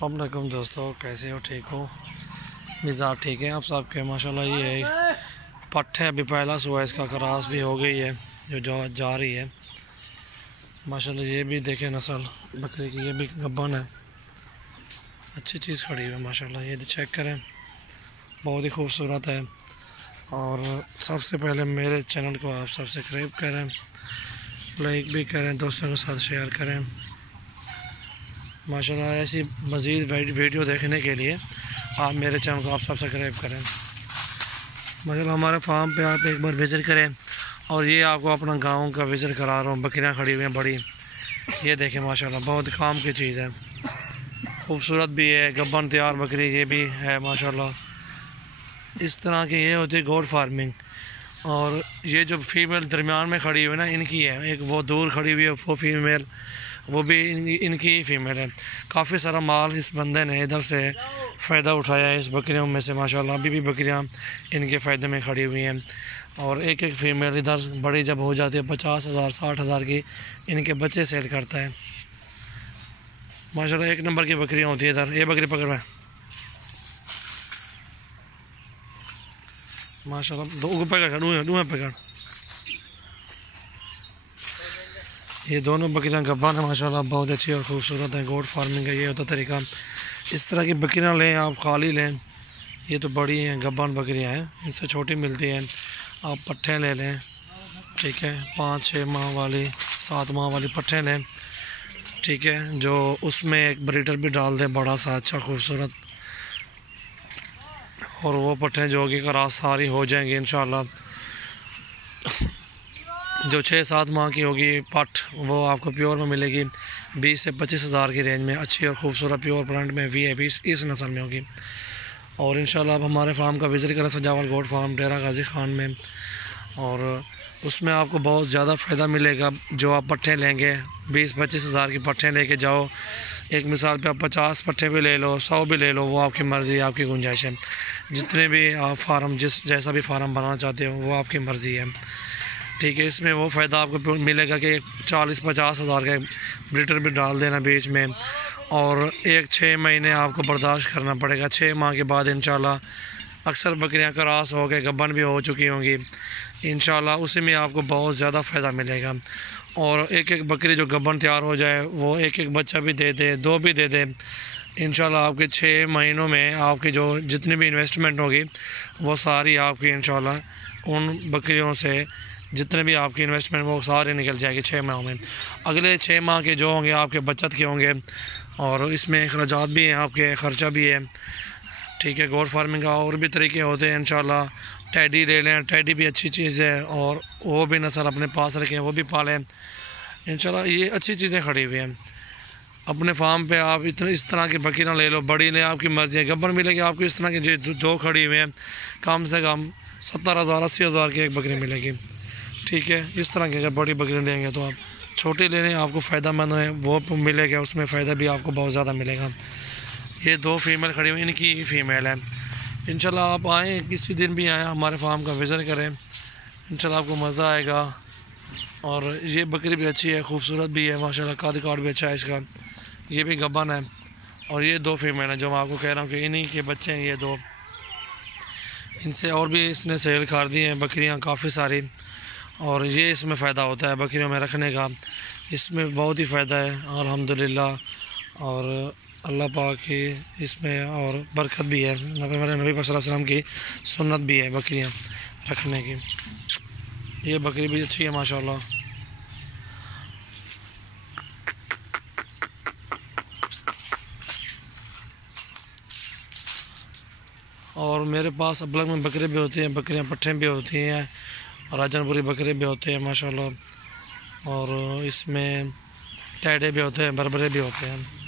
अस्सलाम वालेकुम दोस्तों, कैसे हो? ठीक हो? मिजाज ठीक है आप सबके? माशाल्लाह। ये है पट्ठ है, अभी पहला सुबह इसका क्रॉस भी हो गई है जो जा रही है माशाल्लाह। ये भी देखें नस्ल बकरी की, ये भी गब्बन है, अच्छी चीज़ खड़ी हुई है माशाल्लाह। ये चेक करें, बहुत ही खूबसूरत है। और सबसे पहले मेरे चैनल को आप सब्सक्राइब करें, लाइक भी करें, दोस्तों के साथ शेयर करें माशाल्लाह। ऐसी मज़ीद वीडियो देखने के लिए आप मेरे चैनल को आप सब्सक्राइब करें माशाल्लाह। हमारे फार्म पे आप एक बार विज़िट करें। और ये आपको अपना गांव का विज़िट करा रहा हूँ, बकरियाँ खड़ी हुई हैं बड़ी, ये देखें माशाल्लाह, बहुत काम की चीज़ है, खूबसूरत भी है, गब्बन तैयार बकरी ये भी है माशाल्लाह। इस तरह की ये होती है गोट फार्मिंग। और ये जो फीमेल दरमियान में खड़ी हुई है ना, इनकी है। एक वो दूर खड़ी हुई है वो फीमेल, वो भी इनकी ही फीमेल है। काफ़ी सारा माल इस बंदे ने इधर से फ़ायदा उठाया है इस बकरियों में से माशाल्लाह। अभी भी बकरियां इनके फ़ायदे में खड़ी हुई हैं। और एक एक फीमेल इधर बड़ी जब हो जाती है 50,000 60,000 की इनके बच्चे सेल करता है माशाल्लाह। एक नंबर की बकरियां होती है इधर। ये बकरी पकड़ में माशाल्लाह, दो पकड़। ये दोनों बकरियां गब्बान है माशाल्लाह, बहुत अच्छी और ख़ूबसूरत है। गोट फार्मिंग का ये होता तरीका। इस तरह की बकरियां लें आप, खाली लें। ये तो बड़ी हैं, गब्बान बकरियां हैं, इनसे छोटी मिलती हैं। आप पट्ठे ले लें, ठीक है, 5-6 माह वाली 7 माह वाली पट्ठे लें, ठीक है, जो उसमें एक ब्रीडर भी डाल दें बड़ा सा अच्छा खूबसूरत। और वो पट्ठे जो कि क्रॉस सारी हो जाएंगी इंशाल्लाह। जो 6-7 माह की होगी पट, वो आपको प्योर में मिलेगी 20 से 25,000 की रेंज में, अच्छी और ख़ूबसूरत प्योर ब्रांड में VIP इस नस्ल में होगी। और इंशाल्लाह आप हमारे फार्म का विज़िट करें, सजावल गोट फार्म डेरा गाजी खान में। और उसमें आपको बहुत ज़्यादा फ़ायदा मिलेगा। जो आप पट्ठे लेंगे 20-25 हज़ार की पट्ठे लेके जाओ, एक मिसाल पे आप 50 पट्ठे भी ले लो, 100 भी ले लो, वो आपकी मर्ज़ी, आपकी गुंजाइश है। जितने भी आप फार्म जैसा भी फार्म बनाना चाहते हो वो आपकी मर्ज़ी है, ठीक है। इसमें वो फ़ायदा आपको मिलेगा कि 40-50 हज़ार का ब्रीडर भी डाल देना बीच में। और 1-6 महीने आपको बर्दाश्त करना पड़ेगा। 6 माह के बाद इंशाल्लाह अक्सर बकरियां क्रॉस हो गए, गब्बन भी हो चुकी होंगी इंशाल्लाह, उसी में आपको बहुत ज़्यादा फ़ायदा मिलेगा। और एक एक बकरी जो गब्बन तैयार हो जाए वो एक एक बच्चा भी दे दे, 2 भी दे दे इंशाल्लाह, आपके 6 महीनों में आपकी जो जितनी भी इन्वेस्टमेंट होगी वो सारी आपकी इंशाल्लाह उन बकरियों से जितने भी आपकी इन्वेस्टमेंट वो सारे निकल जाएगी 6 माह में। अगले 6 माह के जो होंगे आपके बचत के होंगे। और इसमें अखराजात भी हैं, आपके ख़र्चा भी है, ठीक है। गोट फार्मिंग का और भी तरीके होते हैं इंशाल्लाह। टैडी ले लें, टैडी भी अच्छी चीज़ है, और वो भी नस्ल अपने पास रखें, वो भी पालें इंशाल्लाह। ये अच्छी चीज़ें खड़ी हुई हैं अपने फार्म पे। आप इस तरह की बकरियाँ ले लो, बड़ी लें, आपकी मर्ज़ी है। गब्बन मिलेगी आपको इस तरह की जो 2 खड़ी हुई हैं, कम से कम 70,000 80,000 की एक बकरी मिलेगी, ठीक है। इस तरह की अगर बड़ी बकरी लेंगे तो आप छोटी लेने आपको फ़ायदा मंद है वो मिलेगा, उसमें फ़ायदा भी आपको बहुत ज़्यादा मिलेगा। ये 2 फीमेल खड़ी हुई, इनकी ही फीमेल है इंशाल्लाह। आप आएँ, किसी दिन भी आएँ, हमारे फार्म का विज़िट करें, इंशाल्लाह आपको मज़ा आएगा। और ये बकरी भी अच्छी है, खूबसूरत भी है माशाल्लाह, कद काट भी अच्छा है इसका। ये भी गब्बन है। और ये 2 फीमेल हैं जो मैं आपको कह रहा हूँ कि इन्हीं के बच्चे हैं ये 2। इनसे और भी इसने सेल कर दी हैं बकरियाँ काफ़ी सारी। और ये इसमें फ़ायदा होता है बकरियों में रखने का, इसमें बहुत ही फ़ायदा है अल्हम्दुलिल्लाह। और अल्लाह पाक की इसमें और बरकत भी है, नबी पाक सल्लल्लाहु अलैहि वसल्लम की सुन्नत भी है बकरियां रखने की। ये बकरी भी अच्छी है माशाल्लाह। और मेरे पास अबलग में बकरे भी होती हैं, बकरियां पट्ठे भी होती हैं, और राजनपुरी बकरे भी होते हैं माशाल्लाह। और इसमें टैडे भी होते हैं, बरबरे भी होते हैं।